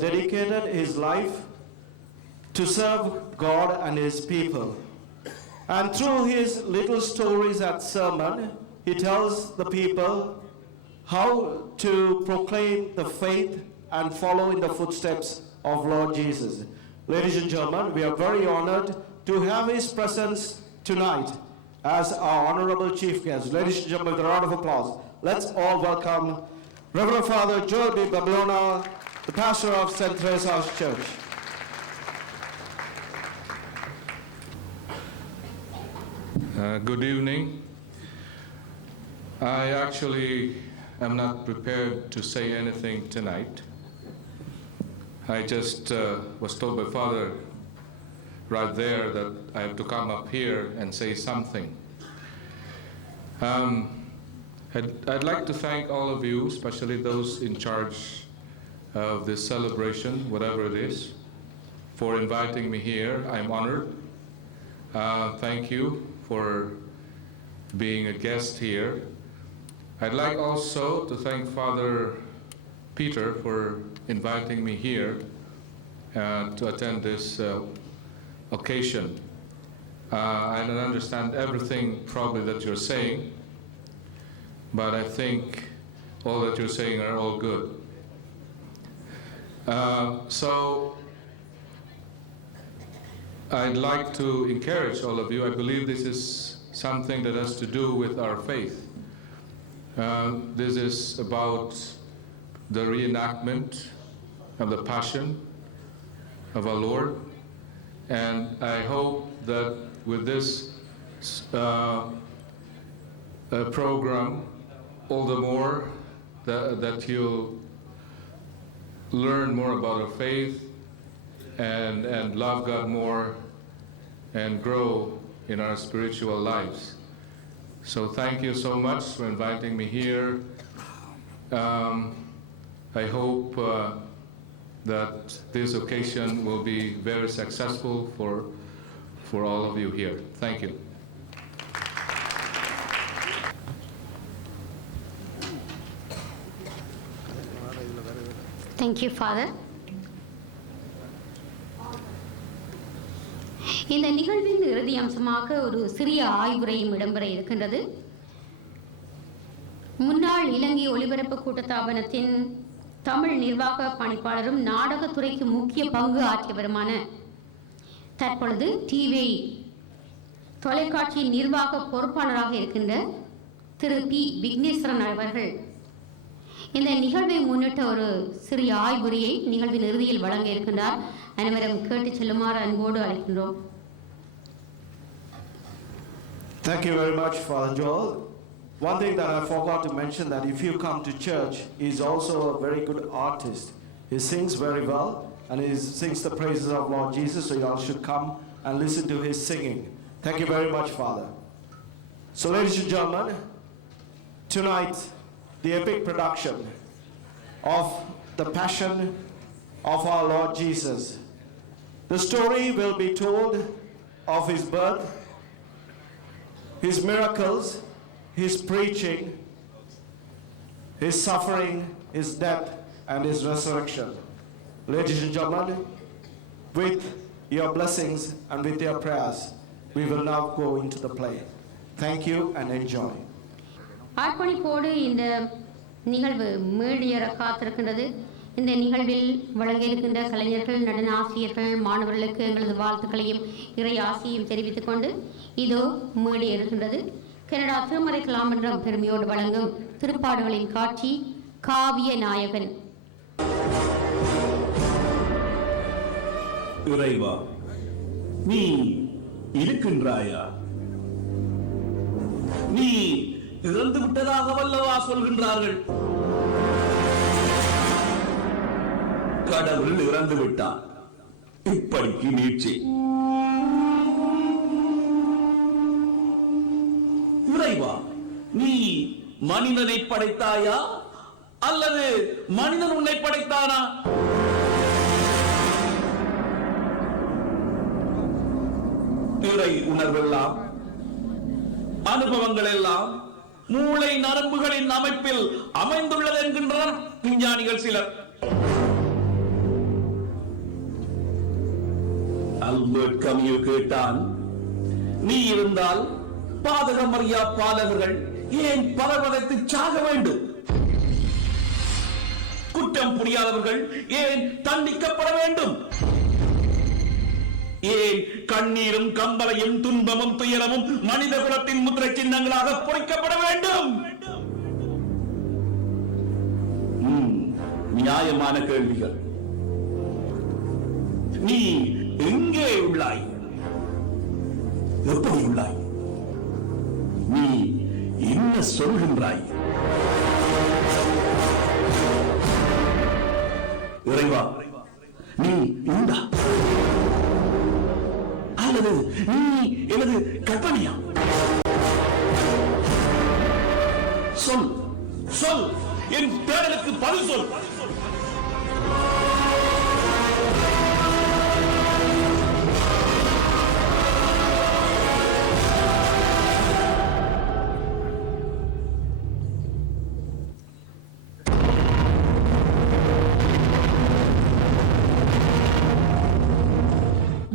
dedicated his life to serve God and his people. And through his little stories at sermon, he tells the people how to proclaim the faith and follow in the footsteps of Lord Jesus. Ladies and gentlemen, we are very honored to have his presence tonight as our honorable chief guest. Ladies and gentlemen, with a round of applause, let's all welcome Reverend Father Joel B. Bablona, the pastor of St. Teresa's Church. Good evening. I actually am not prepared to say anything tonight. I just was told by Father right there that I have to come up here and say something. I'd like to thank all of you, especially those in charge of this celebration, whatever it is, for inviting me here. I'm honored. Thank you for being a guest here. I'd like also to thank Father Peter for inviting me here to attend this occasion. I don't understand everything probably that you're saying, but I think all that you're saying are all good. So I'd like to encourage all of you. I believe this is something that has to do with our faith. This is about the reenactment of the Passion of our Lord. And I hope that with this program, all the more that you'll learn more about our faith and love God more and grow in our spiritual lives. So thank you so much for inviting me here. I hope that this occasion will be very successful for all of you here. Thank you. Thank you, Father. இந்த நிகழ்வின் இறுதி அம்சமாக ஒரு சிறிய ஆய்வுரையும் இடம்பெற இருக்கின்றது. முன்னாள் இலங்கை ஒலிபரப்பு கூட்டத்தாபனத்தின் தமிழ் நிர்வாக பணிப்பாளரும் நாடகத்துறைக்கு முக்கிய பங்கு ஆற்றியவருமான தற்பொழுது டிவி தொலைக்காட்சியின் நிர்வாக பொறுப்பாளராக இருக்கின்ற திரு பி விக்னேஸ்வரன் அவர்கள் இந்த நிகழ்வை முன்னிட்ட ஒரு சிறிய ஆய்வுரையை நிகழ்வின் இறுதியில் வழங்க இருக்கின்றார். அனைவரும் கேட்டு செல்லுமாறு அன்போடு அழைக்கின்றோம். Thank you very much, Father Joel. One thing that I forgot to mention, that if you come to church, he's also a very good artist. He sings very well, and he sings the praises of Lord Jesus, so you all should come and listen to his singing. Thank you very much, Father. So, ladies and gentlemen, tonight, the epic production of the Passion of our Lord Jesus. The story will be told of his birth, his miracles, his preaching, his suffering, his death, and his resurrection. Ladies and gentlemen, with your blessings and with your prayers, we will now go into the play. Thank you and enjoy. அர்ப்பணிப்போடு இந்த நிகழ்வு மேடியேற காத்திருக்கின்றது. இந்த நிகழ்வில் வழங்க இருக்கின்ற கலைஞர்கள், நடன ஆசிரியர்கள், மாணவர்களுக்கு எங்களது வாழ்த்துக்களையும் இறை ஆசியையும் தெரிவித்துக் கொண்டு இதோ மேடை இருக்கின்றது. கனடா திருமறை கலாமன்றம் பெருமையோடு வழங்கும் திருப்பாடுகளின் காட்சி காவிய நாயகன். இறைவா, நீ இருக்கின்றாயா? நீ இறந்து விட்டதாக வல்லவா சொல்கின்றார்கள்? கடவுள் இறந்து விட்டார், இப்படிக்கு நீட்சி. இறைவா, நீ மனிதனை படைத்தாயா அல்லது மனிதன் உன்னை படைத்தானா? இறை உணர்வெல்லாம், அனுபவங்கள் எல்லாம் மூளை நரம்புகளின் அமைப்பில் அமைந்துள்ளது என்கின்றனர் விஞ்ஞானிகள் சிலர். ஆல்பர்ட் கம்யூ கேட்டான், நீ இருந்தால் பாதகமறியா பாலகர்கள் ஏன் பலவதைத்து சாக வேண்டும்? குற்றம் புரியாதவர்கள் ஏன் தண்டிக்கப்பட வேண்டும்? ஏன் கண்ணீரும் கம்பளையும் துன்பமும் துயரமும் மனித குலத்தின் முத்திரை சின்னங்களாக பொறிக்கப்பட வேண்டும்? நியாயமான கேள்விகள். நீ எங்கே உள்ளாய்? எப்படி உள்ளாய்? நீ என்ன சொல்கின்றாய்? இறைவா, நீ உண்டா அல்லது நீ எனது கற்பனையா? சொல் சொல், என் தேடலுக்கு பதில் சொல்.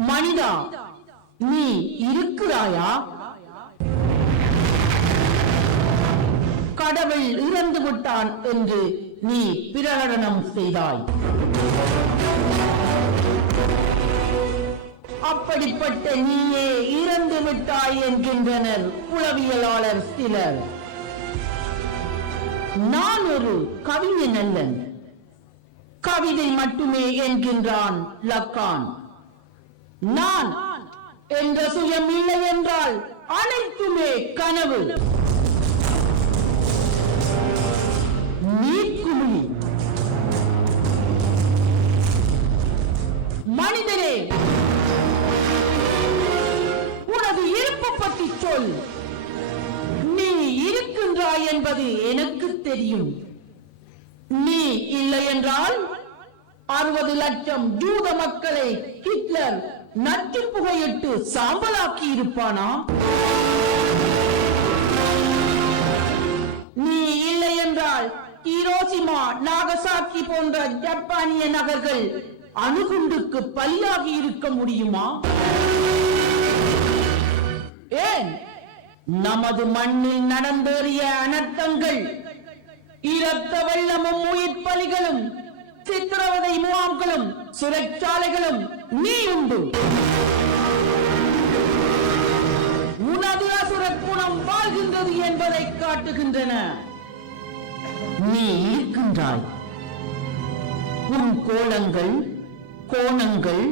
மனிதா, நீ இருக்கிறாயா? கடவுள் இறந்து விட்டான் என்று நீ பிரகடனம் செய்தாய். அப்படிப்பட்ட நீயே இறந்து விட்டாய் என்கின்றனர் உளவியலாளர் சிலர். நான் ஒரு கவிஞன் அல்லன், கவிதை மட்டுமே என்கின்றான் லக்கான். நான் என்ற சுயம் இல்லை என்றால் அனைத்துமே கனவு. நீர்க்குமிழி. மனிதனே, உனது இருப்பு பற்றி சொல். நீ இருக்கின்றாய் என்பது எனக்கு தெரியும். நீ இல்லை என்றால் 60 லட்சம் யூத மக்களை ஹிட்லர் நச்சு புகையிட்டு சாம்பலாக்கி இருப்பானா? நீ இல்லை என்றால் ஹிரோஷிமா, நாகசாக்கி போன்ற ஜப்பானிய நகர்கள் அணுகுண்டுக்கு பலியாகி இருக்க முடியுமா? ஏன் நமது மண்ணில் நடந்தேறிய அனர்த்தங்கள், இரத்த வெள்ளமும் உயிர் பலிகளும், சித்திரவதை முகாம்களும் சிறைச்சாலைகளும் நீ உண்டு. உனது அசுர குணம் வாழ்கின்றது என்பதை காட்டுகின்றன. நீ இருக்கின்றாய். உன் கோலங்கள், கோணங்கள்,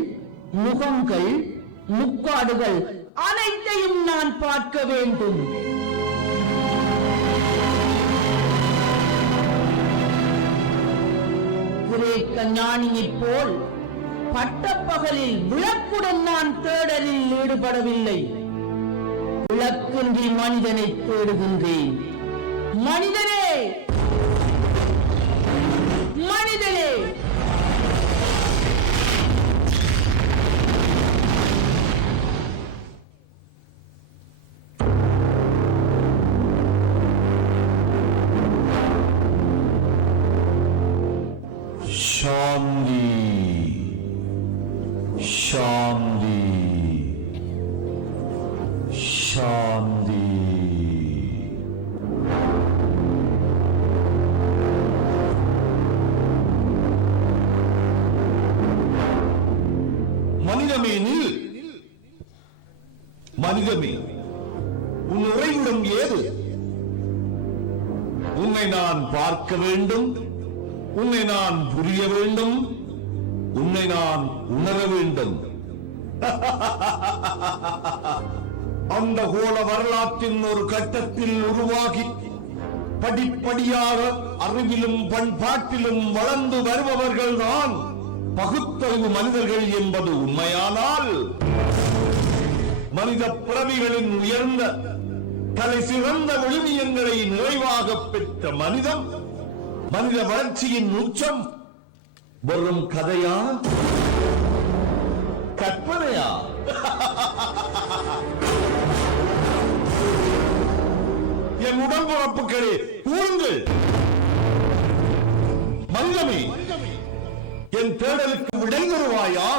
முகங்கள், முக்காடுகள் அனைத்தையும் நான் பார்க்க வேண்டும். கிரேக்க ஞானியைப் போல் பட்டப்பகலில் விளக்குடன் நான் தேடலில் ஈடுபடவில்லை. விளக்கின்றி மனிதனை தேடுகின்றேன். மனிதனே, மனிதனே, சாந்தி, சாந்தி, சாந்தி. மனிதமே நில். மனிதமே, உன் உறைவிடம் ஏது? உன்னை நான் பார்க்க வேண்டும், உன்னை நான் புரிய வேண்டும், உன்னை நான் உணர வேண்டும். அந்த கோல வரலாற்றின் ஒரு கட்டத்தில் உருவாகி படிப்படியாக அறிவிலும் பண்பாட்டிலும் வளர்ந்து வருபவர்கள் தான் பகுத்தறிவு மனிதர்கள் என்பது உண்மையானால், மனித பிறவிகளின் உயர்ந்த தலை சிறந்த விழுமியங்களை நிறைவாக பெற்ற மனிதம், மனித வளர்ச்சியின் உச்சம் வெறும் கதையா, கற்பனையா? என் உடன்பிறப்புகளே, கூறுங்கள். மனிதமே, என் தேடலுக்கு விடை தருவாயா?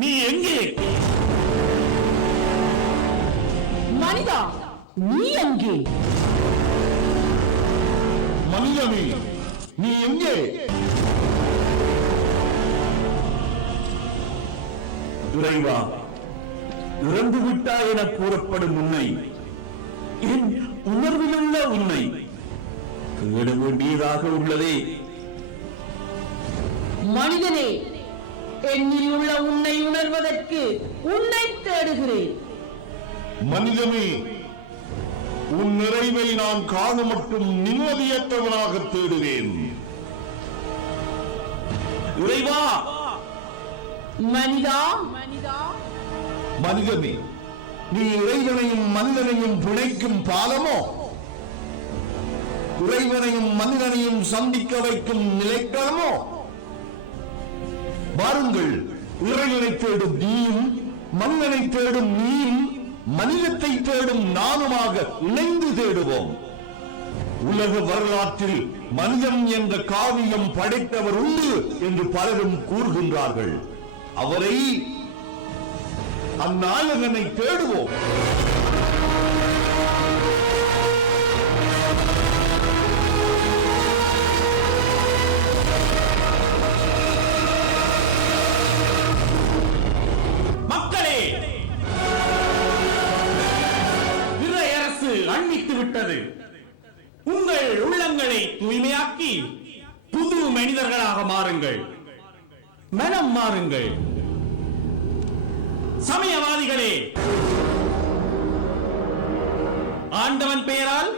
நீ எங்கே? மனிதா, நீ எங்கே? மனிதனே, நீ எங்கே? இறைவா, இறந்து விட்டாய் என கூறப்படும் உன்னை, என் உணர்விலுள்ள உன்னை தேட வேண்டியதாக உள்ளதே. மனிதனே, என்னில் உள்ள உன்னை உணர்வதற்கு உன்னை தேடுகிறேன். மனிதனே, உன் நிறைவை நான் காண மட்டும் நிம்மதியற்றவனாக தேடுவேன். இறைவா, மனிதா, மனிதனே, நீ இறைவனையும் மனிதனையும் பிணைக்கும் பாலமோ, இறைவனையும் மனிதனையும் சந்திக்க வைக்கும் நிலைக்களமோ? வாருங்கள், இறைவனை தேடும் நீயும் மனிதனை தேடும் நீயும் மனிதத்தை தேடும் நானுமாக இணைந்து தேடுவோம். உலக வரலாற்றில் மனிதன் என்ற காவியம் படைத்தவர் உண்டு என்று பலரும் கூறுகின்றார்கள். அவரை, அந்நாயகனை தேடுவோம். மக்களே, இறையரசு அண்மித்து விட்டது. உங்கள் உள்ளங்களை தூய்மையாக்கி புது மனிதர்களாக மாறுங்கள். மனம் மாறுங்கள். சமயவாதிகளே, ஆண்டவன் பெயரால்,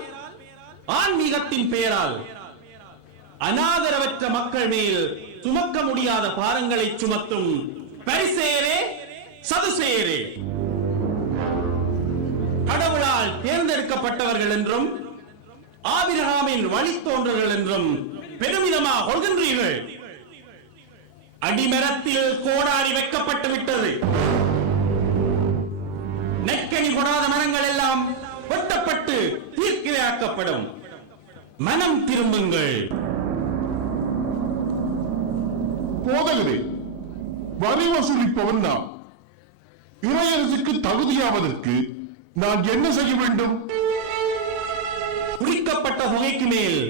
ஆன்மீகத்தின் பெயரால் அநாதரவற்ற மக்கள் மேல் சுமக்க முடியாத பாரங்களை சுமத்தும் பரிசேயரே, சதுசேயரே, கடவுளால் தேர்ந்தெடுக்கப்பட்டவர்கள் என்றும் ஆபிரகாமின் வழித்தோன்றல்கள் என்றும் பெருமிதமாக கொள்கின்றீர்கள். அடிமரத்தில் கோடாரி வைக்கப்பட்டு விட்டது. நெக்கனி கொடாத மரங்கள் எல்லாம் வெட்டப்பட்டு தீர்க்கிரையாக்கப்படும். மனம் திரும்புங்கள். போதகரே, வரி வசூலிப்பவன் நான். இறையரசுக்கு தகுதியாவதற்கு நான் என்ன செய்ய வேண்டும்? குறிக்கப்பட்ட தொகைக்கு மேல்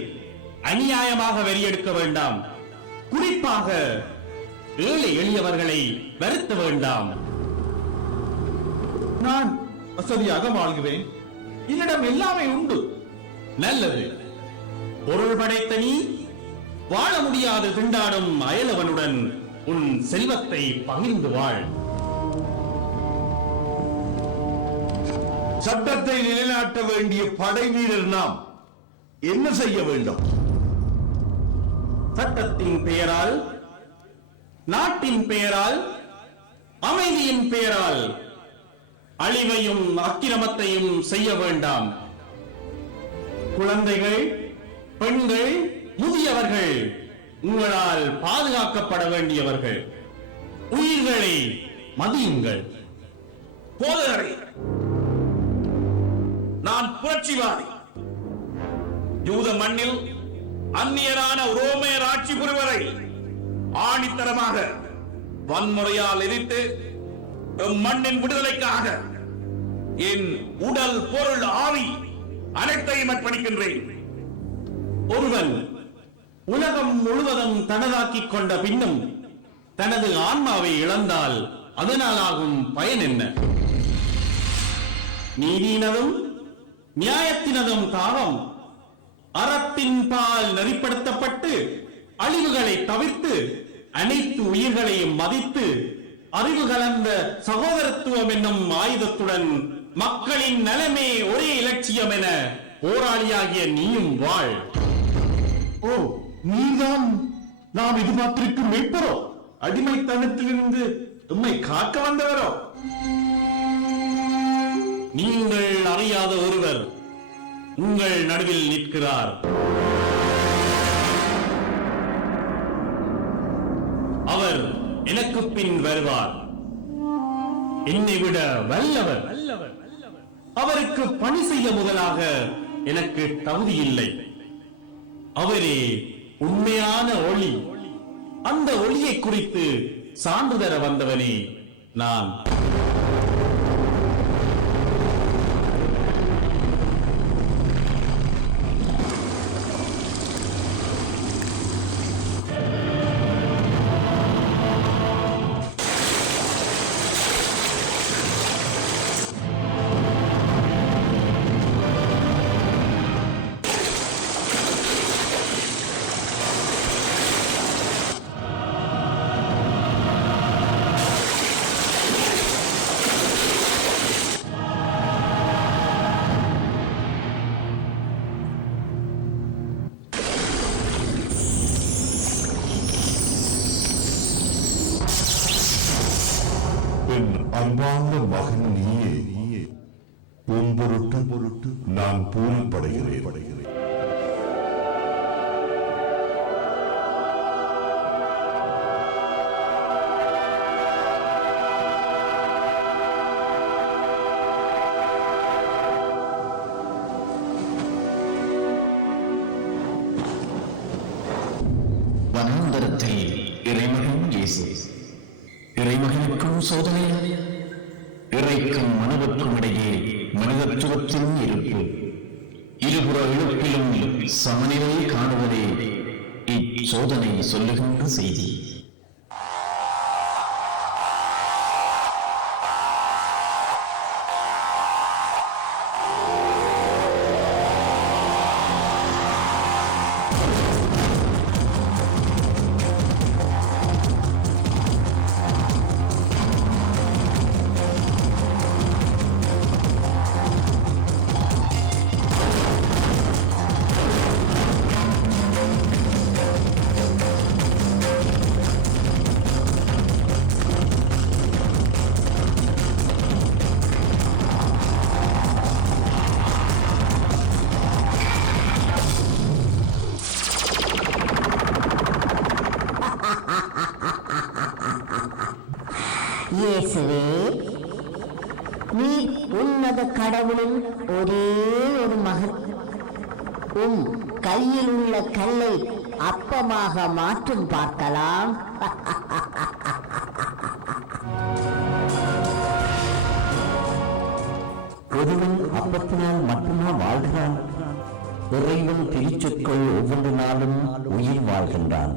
அநியாயமாக வரி எடுக்க வேண்டாம். குறிப்பாக ஏழை எளியவர்களை வருத்த வேண்டாம். நான் வசதியாக வாழ்கிறேன். என்னிடம் எல்லாமே உண்டு. நல்லது. பொருள் படைத்த நீ வாழ முடியாது திண்டாடும் அயலவனுடன் உன் செல்வத்தை பகிர்ந்து வாழ். சட்டத்தை நிலைநாட்ட வேண்டிய படை வீரர் நாம் என்ன செய்ய வேண்டும்? சட்டத்தின் பெயரால், நாட்டின் பெயரால், அமைதியின் பெயரால் அழிவையும் அக்கிரமத்தையும் செய்ய வேண்டாம். குழந்தைகள், பெண்கள், முதியவர்கள் உங்களால் பாதுகாக்கப்பட வேண்டியவர்கள். உயிர்களை மதியுங்கள். போதகரே, நான் புரட்சிவாதி. யூத மண்ணில் அந்நியரான ரோமையர் ஆட்சி புரிவரை ஆணித்தரமாக வன்முறையால் எதிர்த்து மண்ணின் விடுதலைக்காக என் உடல், பொருள், ஆவி அனைத்தையும் அர்ப்பணிக்கின்றேன். ஒருவன் உலகம் முழுவதும் தனதாக்கிக் கொண்ட பின்னும் தனது ஆன்மாவை இழந்தால் அதனால் ஆகும் பயன் என்ன? நீதியினதும் நியாயத்தினதும் தாகம் அறத்தின் பால் நெறிப்படுத்தப்பட்டு அழிவுகளை தவிர்த்து அனைத்து உயிர்களையும் மதித்து அறிவு கலந்த சகோதரத்துவம் என்னும் ஆயுதத்துடன் மக்களின் நலமே ஒரே இலட்சியம் என போராளியாகிய நீயும் வாழ். ஓ, நீதான் நாம் எதிர்பார்த்திருக்கும் மீட்பரோ? அடிமைத்தனத்திலிருந்து உம்மை காக்க வந்தவரோ? நீங்கள் அறியாத ஒருவர் உங்கள் நடுவில் நிற்கிறார். அவர் எனக்கு பின் வருவார். என்னை விட வல்லவர். அவருக்கு பணி செய்ய முதலாக எனக்கு தகுதி இல்லை. அவரே உண்மையான ஒளி. அந்த ஒளியை குறித்து சான்று தர வந்தவனே நான். என் அன்பார்ந்த மகன் நீயே, உன் பொருட்டு நான் பூரிப்படைகிறேன். வனாந்தரத்தில் இறைமகன் இயேசு, இறைமகனுக்கும் சோதனை, இறைக்கும் மனவற்றும் இடையே மனிதத்துவத்தின் இருப்பு, இருபுற இழப்பிலும் சமநிலை காணுவதே இச்சோதனை சொல்லுகின்ற செய்தி. இயேசுவே, நீ உன்னத கடவுளின் ஒரே ஒரு மகன். உன் கையில் உள்ள கல்லை அப்பமாக மாற்றும் பார்க்கலாம். ஒருவன் அப்பத்தினால் மட்டுமா வாழ்கிறான்? இறைவன் திருச்சொற்கள் ஒவ்வொன்றினாலும் உயிர் வாழ்கின்றான்.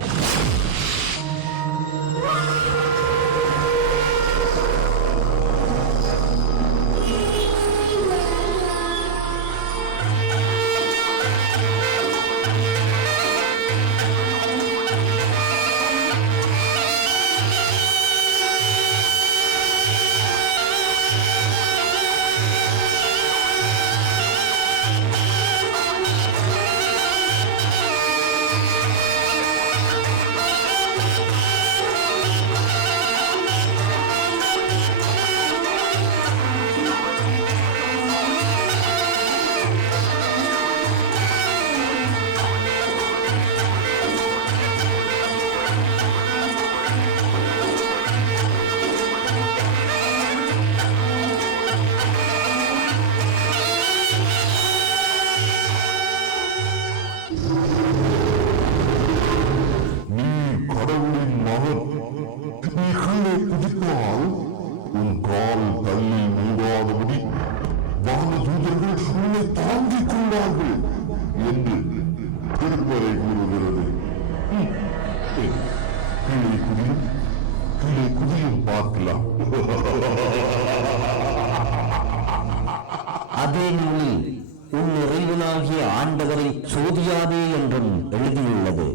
உன் கால் தள்ளி மூடாதபடி வானதூதர்கள் உன்னை தாங்கிக் கொள்வார்கள் என்று திருமறை கூறுகிறது. கீழே குதியும் பார்க்கலாம். அதே நூலில் உன் இறைவனாகிய ஆண்டவரை சோதியாதே என்றும் எழுதியுள்ளது.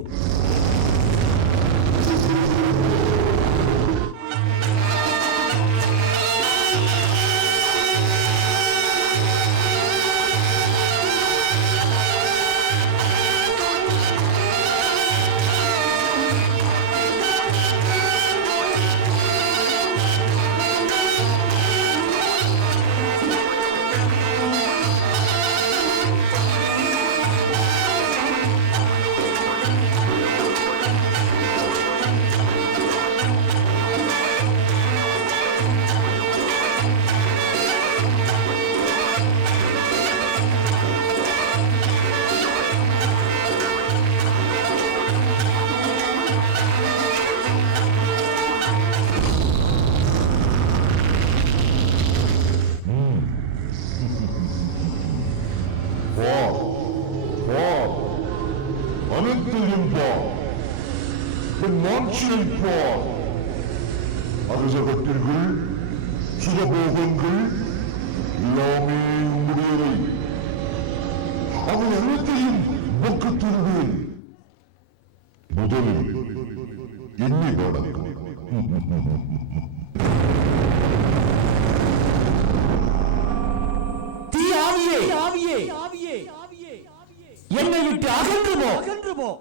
மாட்சியைப் பார். அரசகத்திர்கள், சுகபோகங்கள் எல்லாமே உம்முடையவை. அவை அனைத்தையும் உமக்கு தருவேன். முதலில் என்னை வணங்கும். தீயாவியே என்னை விட்டு அகன்று போ.